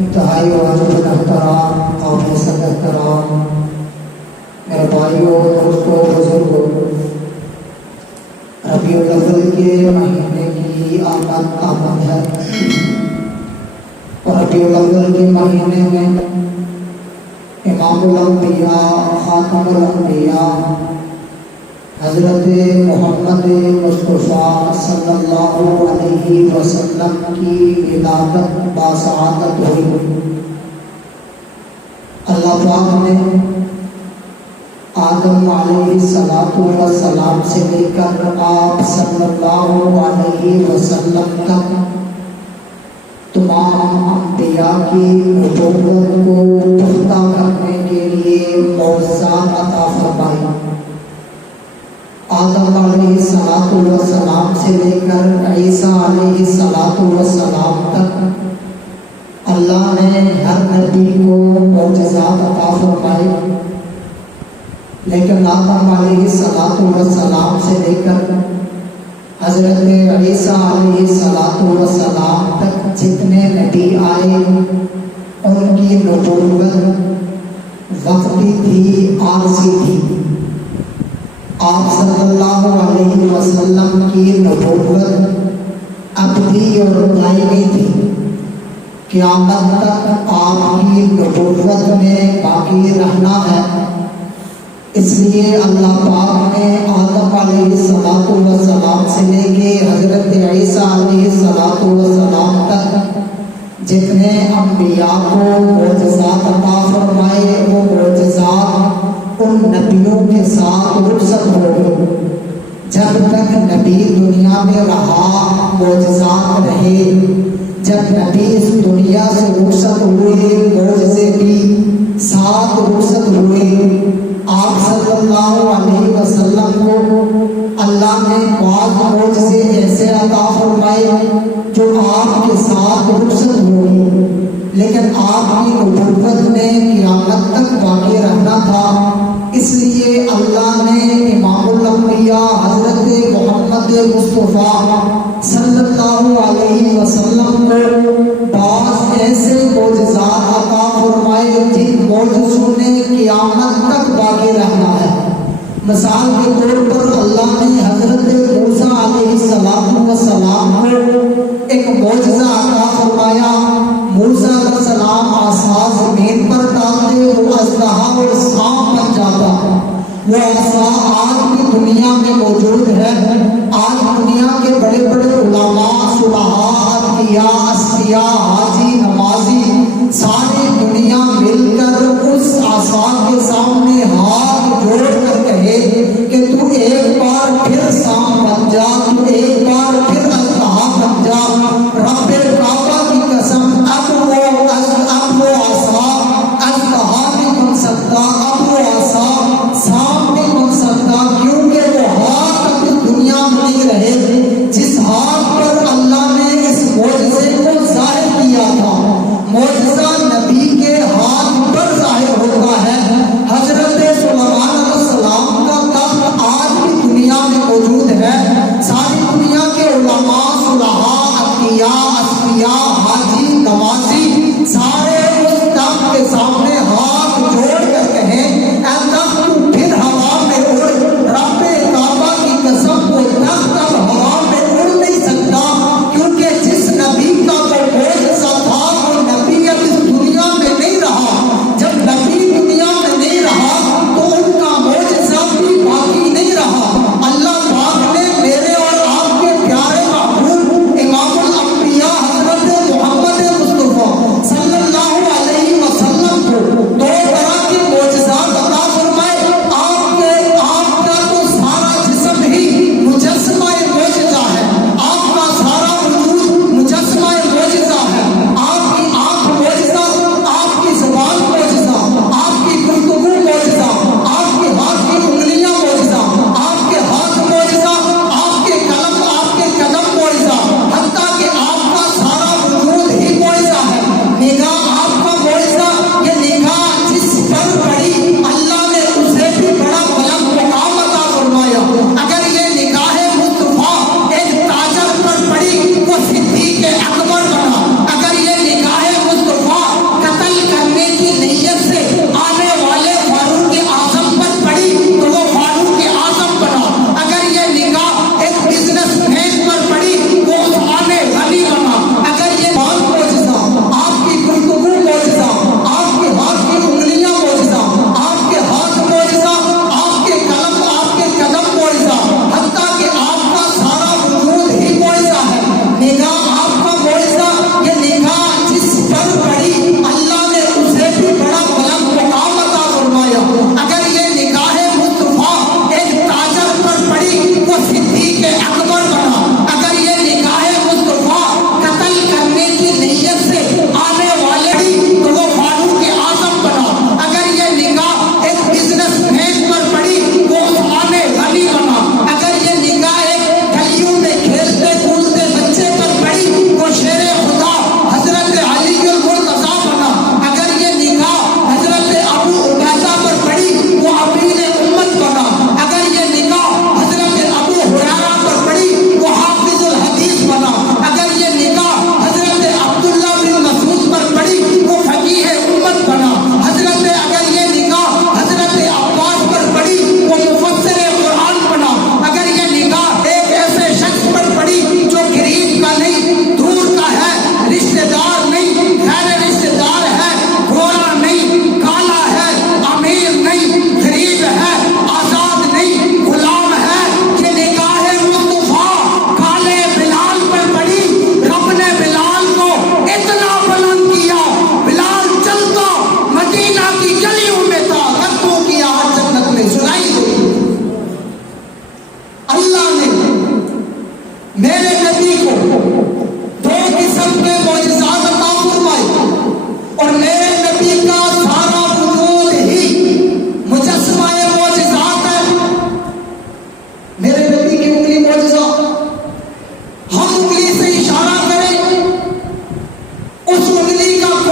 انتہائی واجب احترام قابل صد احترام میرے بھائیوں دوستوں بزرگوں، ربیع الاول کے مہینے کی آمد ہے اور ربیع الاول کے مہینے میں امام الانبیاء خاتم الانبیاء حضرت محمد مصطفیٰ صلی اللہ علیہ وسلم کی ولادت باسعادت ہوئی۔ اللہ پاک نے آدم علیہ السلام سے لے کر آپ صلی اللہ علیہ وسلم تک تمام انبیاء کی نبوت کو پختہ کرنے کے لیے معجزات عطا فرمائے۔ آدم علیہ السلام سے لے کر عیسیٰ علیہ السلام تک اللہ نے ہر نبی کو معجزات عطا فرمائے، لیکن آدم علیہ السلام سے لے کر حضرت عیسیٰ علیہ السلام تک جتنے نبی آئے ان کی نبوت وقتی تھی، عارضی تھی۔ آپ صلی اللہ علیہ وسلم کی نبوت ابدی اور دائمی تھی، قیامت تک آپ کی نبوت میں باقی رہنا ہے۔ اس لیے اللہ پاک نے آدم علیہ السلام سے لے کے حضرت عیسیٰ علیہ السلام تک جتنے انبیاء کو معجزات عطا فرمائے، وہ معجزات ان نبیوں کے ساتھ رخصت ہو گئے۔ جب تک نبی دنیا میں رہا معجزات رہے، جب نبی اس دنیا سے رخصت ہوئے معجزے بھی ساتھ رخصت ہوئے۔ آپ صلی اللہ علیہ وسلم کو اللہ نے بعض معجزے ایسے عطا فرمائے جو آپ کے ساتھ رخصت ہوئے، لیکن آپ کی نبوت میں قیامت تک باقی رہنا تھا۔ اس لیے اللہ نے امام الانبیاء حضرت محمد مصطفیٰ صلی اللہ علیہ وسلم کو بعض ایسے معجزات عطا فرمائے جن معجزوں نے قیامت تک باقی رہنا ہے۔ مثال کے طور پر اللہ نے حضرت موسیٰ علیہ السلام کو ایک معجزہ عطا فرمایا۔ موسیٰ علیہ السلام عصا زمین پر ڈالتے، وہ اژدہا اور سانپ بن جاتا۔ وہ عصا آج کی دنیا میں موجود ہے۔ آج دنیا کے بڑے بڑے علماء، صلحاء، انبیاء، اصفیاء، حاجی، نمازی ساری دنیا مل کر اس عصا کے سامنے ہاتھ جوڑ کر کہے کہ تو ایک بار پھر سانپ بن جا، تو ایک بار پھر اژدہا بن جا۔ رب کعبہ کی قسم، اب وہ عصا اژدہا نہیں بن سکتا، اب وہ عصا سانپ نہیں بن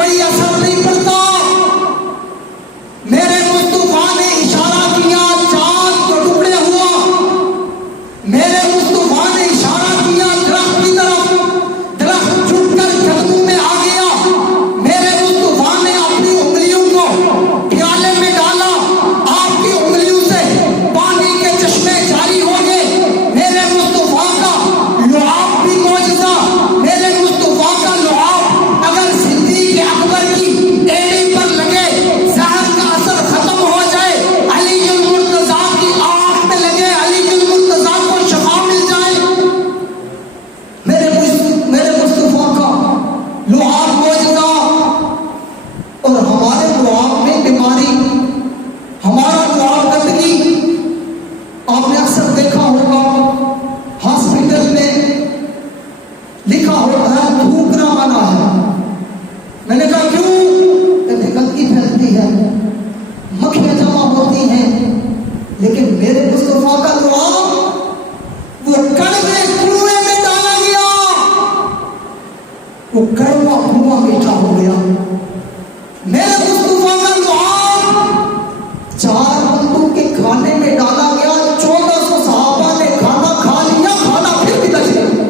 کوئی اثر نہیں پڑتا. میرے مصطفیٰ نے اشارہ کیا چاند کو ٹکڑے ہوا. میرے مصطفیٰ نے اشارہ کیا درخت کی طرف، درخت جھک کر قدموں میں آ گیا. میرے مصطفیٰ نے اپنی انگلیوں کو پیالے میں ڈالا، آپ کی انگلیوں سے پانی کے چشمے جاری ہو گئے. میرے مصطفیٰ کا لعاب بھی معجزہ. میرے مصطفیٰ کا لعاب اگر صدیق اکبر کی ایڑی پر لگے زہر کا اثر ختم ہو جائے، علی المرتضیٰ کی آنکھ میں لگے، علی المرتضیٰ کو شفا مل جائے. میرے مصطفیٰ کا لعاب معجزہ. اور ہمارے لعاب میں بیماری، ہمارا لعاب گندگی. آپ نے اکثر دیکھا ہوگا ہاسپٹل میں لکھا ہوتا ہے تھوکنا منع ہے. میں نے کہا کیوں؟ کہتے گندگی پھیلتی ہے، مکھیاں جمع ہوتی ہیں. لیکن میرے مصطفیٰ کا لعاب وہ کڑوے کنویں میں ڈالا گیا، وہ کڑوا کنواں میٹھا ہو گیا. میرے مصطفیٰ کا لعاب 4 بندوں کے کھانے میں ڈالا گیا. 1400 صحابہ نے کھانا کھا لیا، کھانا پھر بھی بچ گیا.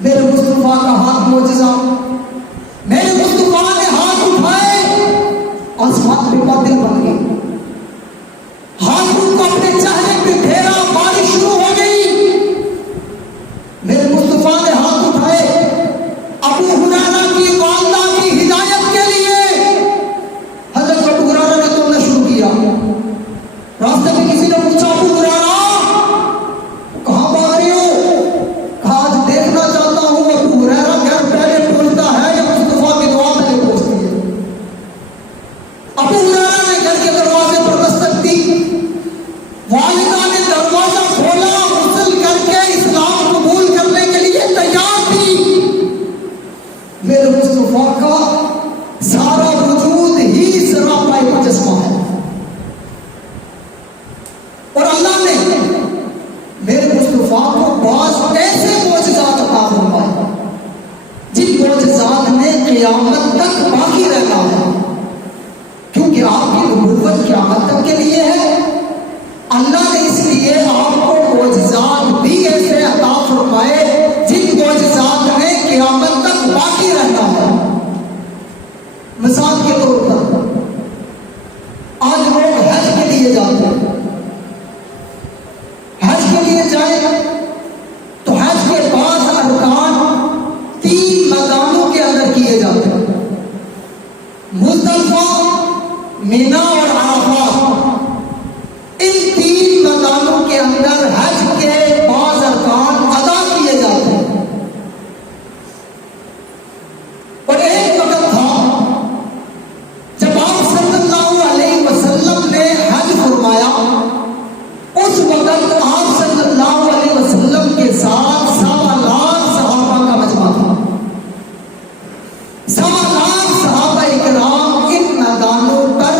میرے مصطفیٰ کا ہاتھ معجزہ. میرے مصطفیٰ نے ہاتھ اٹھائے، آسمان پہ بادل بن گئے. ہاتھوں کو اپنے چہرے پہ پھیرا، بارش شروع ہو گئی. میرے مصطفیٰ نے ہاتھ اٹھائے ابو ہریرہ کی والدہ کی ہدایت کے لیے. حضرت ابو ہریرہ نے توڑنا شروع کیا. راستے میں کسی نے پوچھا ابو ہریرہ کہاں بھاگ رہے ہو؟ کہا آج دیکھنا چاہتا ہوں ابو ہریرہ گھر پہلے پہنچتا ہے یا مصطفیٰ کی دعا پہلے پہنچتی ہے. ابو ہریرہ نے گھر کے دروازے پر دستک دی. والدہ نے دروازہ کھولا، غسل کر کے اسلام قبول کرنے کے لیے تیار تھی. میرے مصطفیٰ کا سارا وجود ہی سراپا مجسمہ ہے. اور اللہ نے میرے مصطفیٰ کو بعض ایسے معجزات عطا فرمائے جن معجزات نے قیامت تک باقی رہنا ہے، کیونکہ آپ کی نبوت قیامت تک کے لیے ہے. اللہ نے اس لیے آپ کو معجزات بھی ایسے عطا فرمائے جن معجزات نے قیامت تک باقی رہنا ہے. مثال کے طور پر آج لوگ حج کے لیے جاتے ہیں. حج کے لیے جائیں تو حج کے بعض ارکان 3 میدانوں کے اندر کیے جاتے ہیں، مزدلفہ، مینا اور عرفات. ان 3 میدانوں کے اندر حج کے بعض ارکان ادا کیے جاتے ہیں. اور ایک وقت تھا جب آپ صلی اللہ علیہ وسلم نے حج فرمایا. اس وقت آپ صلی اللہ علیہ وسلم کے ساتھ 1.25 لاکھ صحابہ کا مجمع تھا. 1.25 لاکھ صحابہ اکرام ان میدانوں پر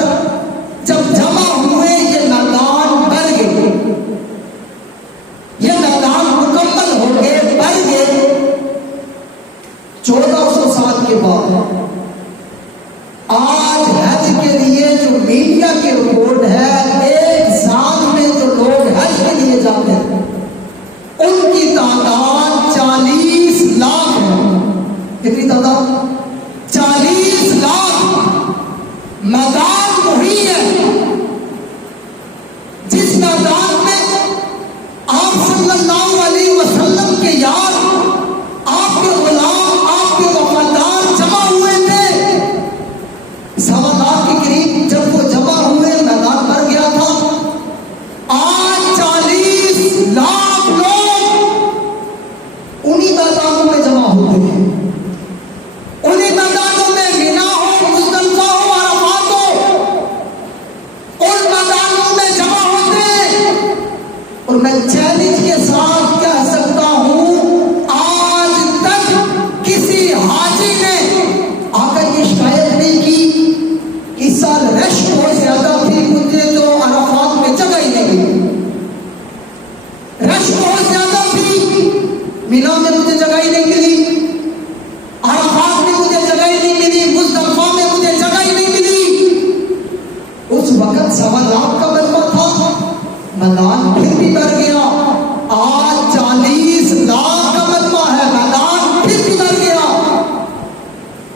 جب جمع ہوئے، یہ میدان بھر گئے، یہ میدان مکمل ہو گئے، بھر گئے. 1400 سال کے بعد آج حج کے لیے جو میڈیا کی رپورٹ ہے، ایک سال میں جو لوگ حج کے لیے جاتے ہیں ان کی تعداد 40 لاکھ ہے. کتنی تعداد؟ 40 لاکھ. میدان وہی ہے جس میدان میں آپ صلی اللہ علیہ وسلم کے یار، آپ کے غلام، آپ کے وفادار جمع ہوئے تھے. 1.25 لاکھ کے قریب جب وہ جمع ہوئے، میدان بھر گیا تھا. آج 40 لاکھ لوگ انہی میدانوں میں جمع ہوتے ہیں. انہی میدانوں میں مینا ہو، مزدلفہ ہو، عرفات ہو،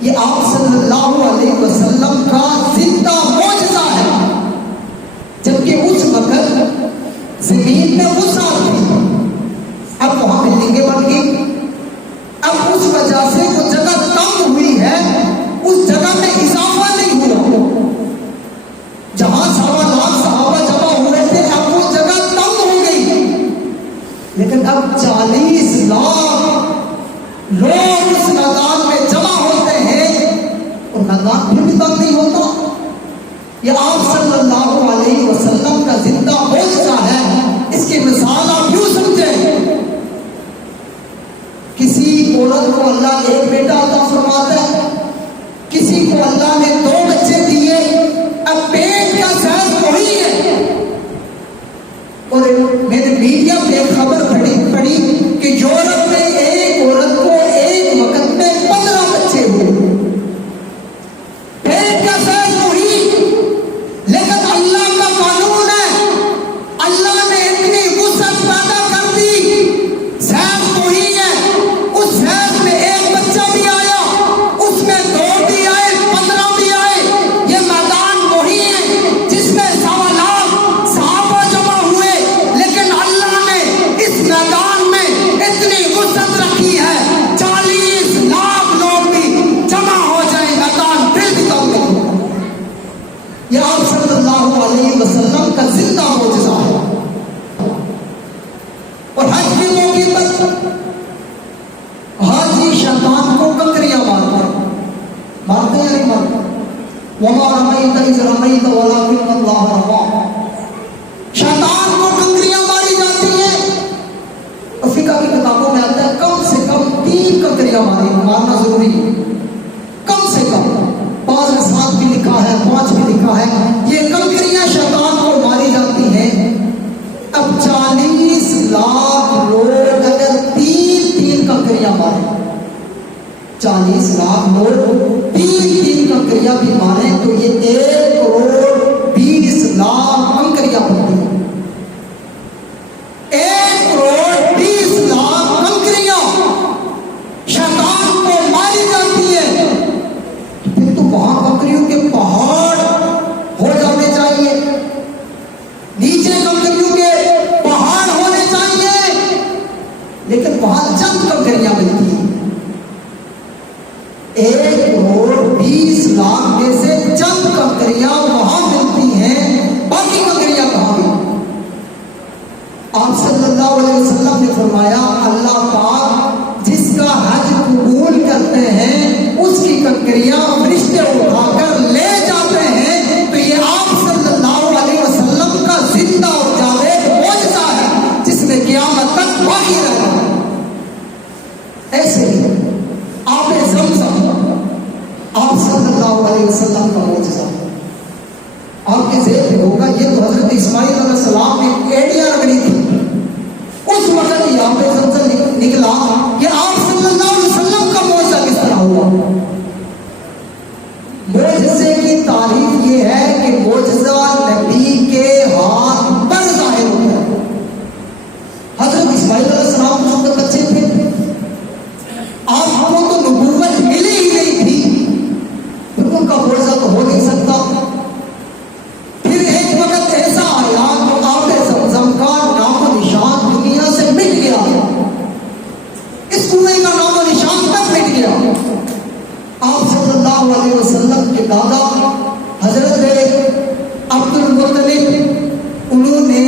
یہ آپ صلی اللہ علیہ وسلم کا زندہ معجزہ ہے. جبکہ اس وقت زمین میں وسعت تھی، اب وہاں بلڈنگیں بن گئی. اب اس وجہ سے وہ جگہ کم ہوئی ہے، اس جگہ میں اضافہ نہیں ہوا. جہاں 1.25 لاکھ صحابہ جمع ہوئے تھے اب وہ جگہ کم ہو گئی، لیکن اب 40 لاکھ لوگ اس میدان میں جمع ہوتے ہیں اور میدان پھر بھی تنگ نہیں ہوتا. یہ آپ صلی اللہ علیہ وسلم کا زندہ معجزہ ہے. اس کی مثال آپ یوں سمجھیں، کسی عورت کو اللہ ایک بیٹا عطا فرماتا ہے، کسی کو اللہ نے 2 بچے دیے، اب پیٹ کا سائز وہی ہے. اور میں نے میڈیا پہ خبر پڑھی کہ یورپ میں ایک عورت کو ایک وقت میں 15 بچے ہوئے. پیٹ کا سائز وہی، لیکن اللہ کا قانون ہے، اللہ نے اتنی وسعت پیدا کر دی، سائز وہی ہے. اس سائز میں ایک بچہ بھی آیا، اس میں 2 بھی آئے، 15 بھی آئے. یہ میدان وہی ہے جس میں 1.25 لاکھ صحابہ جمع ہوئے، لیکن اللہ نے اس میدان میں اتنی وسعت رکھی ہے 40 لاکھ لوگ بھی جمع ہو جائیں میدان پھر بھی کم نہیں ہوگا. یہ آپ صلی اللہ علیہ وسلم کا زندہ معجزہ ہے. اور حج کے موقع پر حاجی شیطان کو کنکریاں مارتے ہیں نہیں مارتے؟ وَمَا رَمَيْتَ إِذْ رَمَيْتَ وَلَكِنَّ اللَّهَ رَمَى. شیطان کو کنکریاں ماری جاتی ہیں. اور فقہ کی کتابوں میں آتا ہے کم سے کم 3 کنکریاں مارنا ضروری ہے، کم سے کم. بعض میں 7 بھی لکھا ہے، 5 بھی لکھا ہے. یہ کنکریاں شیطان کو ماری جاتی ہیں. اب 40 لاکھ لوگ اگر 3 کنکریاں ماریں، 40 لاکھ لوگ 3 کنکریاں بھی ماریں تو یہ 1 کروڑ 20 لاکھ کنکریاں بنتی ہیں. 1 کروڑ 20 لاکھ کنکریاں شیطان کو ماری جاتی ہے. پھر تو وہاں کنکریوں کے پہاڑ ہو جانے چاہیے، نیچے کنکریوں کے پہاڑ ہونے چاہیے، لیکن وہاں چند کنکریاں ملتی ہیں. 1 کروڑ 20 لاکھ میں سے چند کنکریاں وہاں ملتی ہیں، باقی کنکریاں کہاں گئی؟ آپ صلی اللہ علیہ وسلم نے فرمایا اللہ پاک جس کا حج قبول کرتے ہیں اس کی کنکریاں فرشتے اٹھا کر لے جاتے ہیں. تو یہ آپ صلی اللہ علیہ وسلم کا زندہ اور جاوید معجزہ ہے جس میں قیامت تک باقی رہا ہے. ایسے ہی آب زمزم آپ صلی اللہ علیہ وسلم کا معجزہ. آپ کے ذہن میں ہوگا یہ تو حضرت اسماعیل علیہ السلام نے ایڈیاں رگڑی تھی، اس وقت یہ آب زمزم نکلا. یہ آپ صلی اللہ علیہ وسلم کا معجزہ کس طرح ہوا؟ معجزے کی تعریف یہ ہے کہ معجزہ نبی کے ہاتھ پر ظاہر ہوتا ہے. حضرت اسماعیل علیہ السلام اس وقت بچے تھے، آپ کو تو نبوت ملی ہی نہیں تھی، پھر ان کا معجزہ تو ہو نہیں سکتا. پھر ایک وقت ایسا آیا کہ آب زمزم کا نام و نشان دنیا سے مٹ گیا، اس کنویں کا نام و نشان تک مٹ گیا. آپ صلی اللہ علیہ وسلم کے دادا حضرت عبد المطلب انہوں نے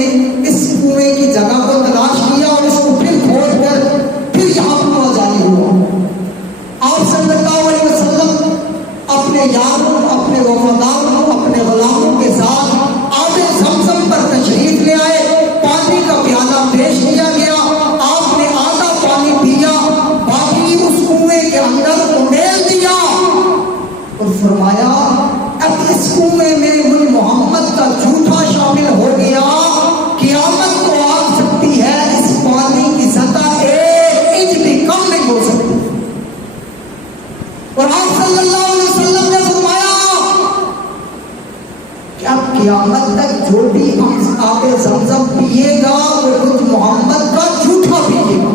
اس کنویں کی جگہ کو تلاش کیا اور اس کو پھر کھود کر پھر یہاں کنواں جاری ہوا. آپ صلی اللہ علیہ وسلم اپنے یاروں، اپنے وفاداروں، اپنے غلاموں کے ساتھ آب زمزم پر تشریف لے آئے. پانی کا پیالہ پیش کیا گیا، آپ نے آدھا پانی پیا، باقی اس کنویں کے اندر اڈیل دیا اور فرمایا اب اس کنویں میں مجھ محمد کا جھوٹا شامل ہو گیا، قیامت تو آ سکتی ہے، اس پانی کی سطح 1 انچ بھی کم نہیں ہو سکتی. اور آپ صلی اللہ علیہ وسلم نے فرمایا کہ اب قیامت تک جو بھی آب زمزم پیے گا وہ خود محمد کا جھوٹا پیے گا.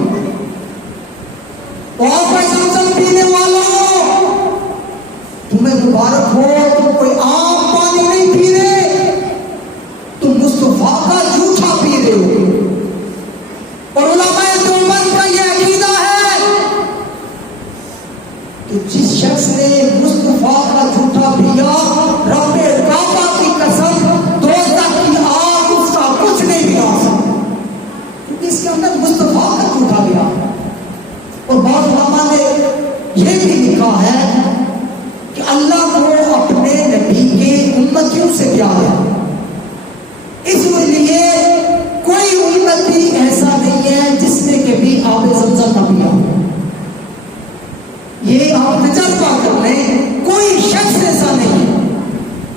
آب زمزم پینے والوں تمہیں مبارک ہو، تم کوئی عام پانی نہیں پی رہے، تم مصطفیٰ کا جھوٹا پی رہے ہو۔ اور علماء دیوبند کا یہ عقیدہ ہے کہ جس شخص نے مصطفیٰ کا جھوٹا پیا، رب کعبہ کی قسم، دوزخ کی آگ اس کا کچھ نہیں بگاڑ سکتا، کیونکہ اس کے اندر مصطفیٰ کا جھوٹا پیا۔ اور بعض علماء نے یہ بھی لکھا ہے کہ اللہ کو اپنے نبی کے امتیوں سے پیار ہے، اس لیے کوئی امتی ایسا نہیں ہے جس نے کبھی آب زمزم نہ پیا۔ یہ آپ تجربہ کر لیں، کوئی شخص ایسا نہیں ہے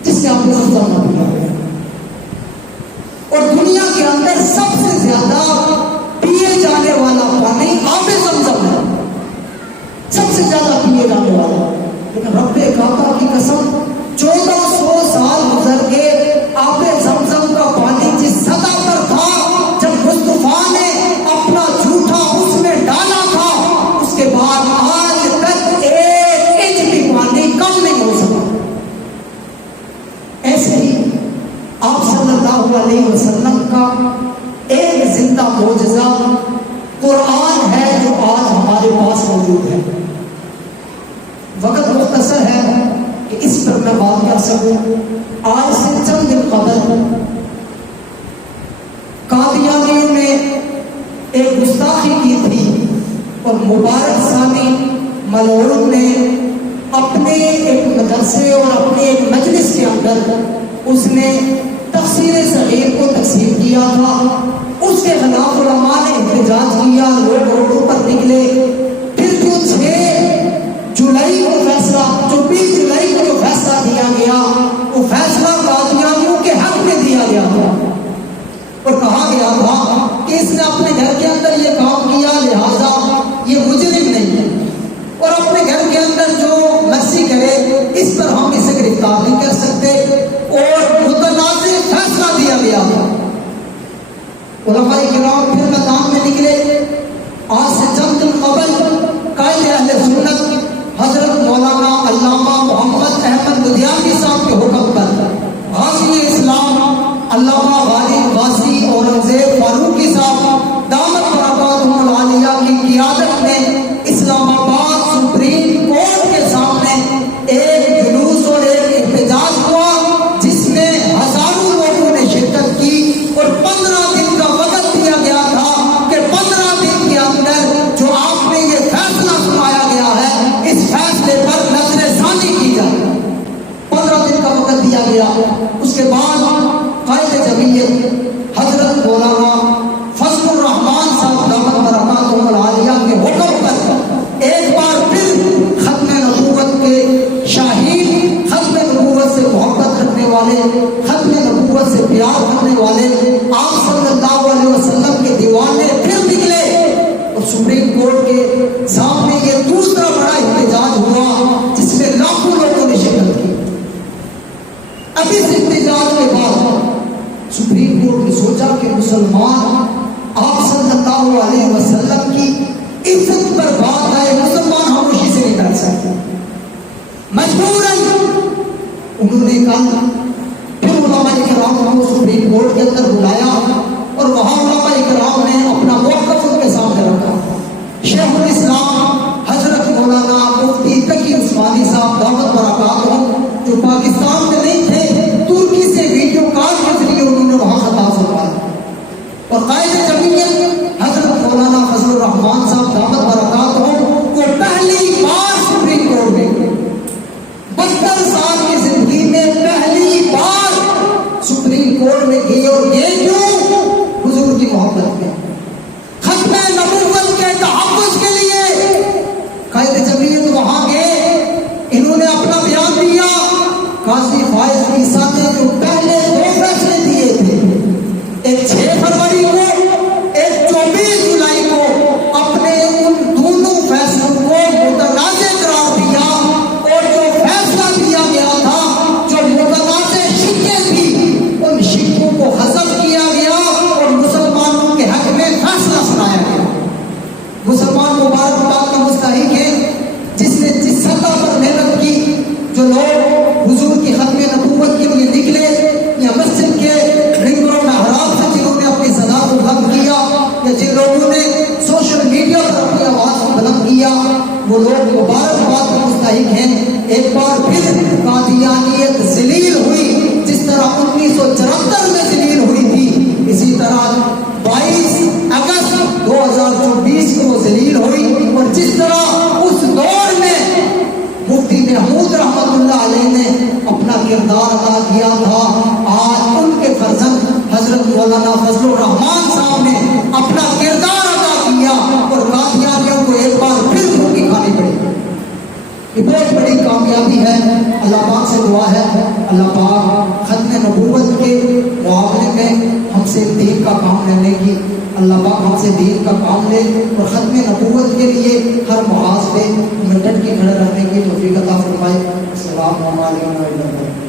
جس نے آب زمزم نہ پیا۔ اور دنیا کے اندر سب سے زیادہ پیے جانے والا پانی آب زمزم ہے، سب سے زیادہ پیے جانے والا۔ لیکن رب کعبہ کی قسم 1400 سال گزر کے آب زمزم کا پانی جس سطح پر تھا، جب مصطفیٰ نے اپنا جھوٹا اس میں ڈالا تھا، اس کے بعد آج تک 1 انچ بھی پانی کم نہیں ہو سکا۔ ایسے ہی آپ صلی اللہ علیہ وسلم کا ایک زندہ معجزہ قرآن ہے جو آج ہمارے پاس موجود ہے۔ وقت مختصر ہے کہ اس پر میں بات کر سکوں۔ آج سے چند دن قبل قادیانیوں نے ایک گستاخی کی تھی اور مبارک ثانی ملعون نے اپنے ایک مدرسے اور اپنے ایک مجلس کے اندر اس نے تفسیر صغیر کو تقسیم کیا تھا۔ اس کے خلاف علماء نے احتجاج کیا، لوگ روڈوں پر نکلے۔ پھر جو 6 جولائی کو فیصلہ، جو 20 جولائی کو جو فیصلہ دیا گیا، وہ فیصلہ قادیانیوں کے حق میں دیا گیا تھا اور کہا گیا تھا کہ اس نے اپنے گھر کے اندر یہ کام کیا، لہذا یہ مجرم نہیں ہے، اور اپنے گھر کے اندر جو مرضی کرے اس پر ہم اسے گرفتار نہیں کر سکتے، اور متنازع فیصلہ دیا گیا تھا۔ علماء کرام پھر میدان میں نکلے۔ آج سے چند دن قبل قائد اہل سنت حضرت مولانا علامہ محمد احمد لدھیانوی صاحب کے حکم پر غازی اسلام علامہ غالب غازی اورنگزیب فاروقی صاحب دامت برکاتہم العالیہ کی قیادت میں اسلام آباد سپریم کورٹ کے سامنے ایک جلوس اور ایک احتجاج ہوا، جس میں ہزاروں لوگوں نے شرکت کی، اور 15 دن کا وقت دیا گیا تھا کہ 15 دن کے اندر جو آپ نے یہ فیصلہ سنایا گیا ہے، اس فیصلے پر نظر ثانی کی جائے۔ 15 دن کا وقت دیا گیا۔ اس کے بعد قائد جمعیت حضرت مولانا فضل الرحمان صاحب دامت برکاتہم العالیہ کے حکم پر ایک بار پھر ختم نبوت کے شاہین، ختم نبوت سے محبت رکھنے والے، ختم نبوت سے پیار کرنے والے آپ صلی اللہ علیہ وسلم کے دیوانے پھر نکلے، اور سپریم کورٹ کے سامنے یہ دوسرا بڑا احتجاج ہوا جس میں لاکھوں لوگوں نے شرکت کی۔ اب اس احتجاج کے بعد سپریم کورٹ نے سوچا کہ مسلمان آپ صلی اللہ علیہ وسلم کی عزت پر بات آئے، مسلمان خاموشی سے نہیں کر سکتے، مجبوراً انہوں نے کہا۔ پھر علماء کرام کو سپریم کورٹ کے اندر بلایا اور وہاں علماء کرام نے اپنا موقف ان کے سامنے رکھا۔ شیخ الاسلام حضرت مولانا مفتی تقی عثمانی صاحب دامت برکاتہم، جو پاکستان میں نہیں تھے، ترکی سے ویڈیو کال کے ذریعے انہوں نے وہاں خطاب فرمایا، اور قائد جمعیت حضرت مولانا فضل الرحمان صاحب دامت برکاتہم کو پہلی بار سپریم کورٹ میں 72 سال کی زندگی میں پہلی بار سپریم کورٹ میں گئے، اور یہ کیوں؟ حضور کی محبت میں، ختم نبوت کے تحفظ کے لیے قائد جمعیت وہاں گئے۔ انہوں نے اپنا بیان دیا۔ قاضی فائز عیسیٰ نے جو پہلے 2 فیصلے دیے تھے، ایک 6 فروری کو، ایک 24 جولائی کو، اپنے ان دونوں فیصلوں کو متنازع قرار دیا، اور جو فیصلہ دیا گیا تھا، جو متنازع شکیں تھی، ان شکوں کو حذف کیا گیا اور مسلمانوں کے حق میں فیصلہ سنایا گیا۔ مسلمان مبارکباد کا مستحق ہے جس نے جس سطح پر محنت کی، جو جو لوگ حضور کی ختم نبوت کے لیے نکلے یا مسجد کے رنگوں میں حرام سے جنہوں نے اپنی صدا کو بلند کیا یا جن لوگوں نے سوشل میڈیا پر اپنی آواز کو بلند کیا، وہ لوگ مبارکباد کے مستحق ہیں۔ ایک بار پھر قادیانیت ذلیل ہوئی، جس طرح 1974 میں ذلیل ہوئی تھی، اسی طرح 22 اگست 2024 کو ذلیل ہوئی، اور جس طرح اس دور میں مفتی محمود رحمت اللہ علیہ نے اپنا کردار ادا کیا تھا، آج ان کے فرزند حضرت مولانا فضل الرحمان صاحب نے اپنا کردار ادا کیا اور قادیانیوں کو ایک بار پھر بھوکی کھانی پڑی۔ یہ بہت بڑی کامیابی ہے۔ اللہ پاک سے دعا ہے اللہ پاک ختم نبوت کے معاملے میں ہم سے دین کا کام لینے کی، اللہ پاک ہم سے دین کا کام لے اور ختم نبوت کے لیے ہر محاذ پہ ہمیں ڈٹ کے کھڑے رہنے کی توفیق عطا فرمائے۔ السلام علیکم۔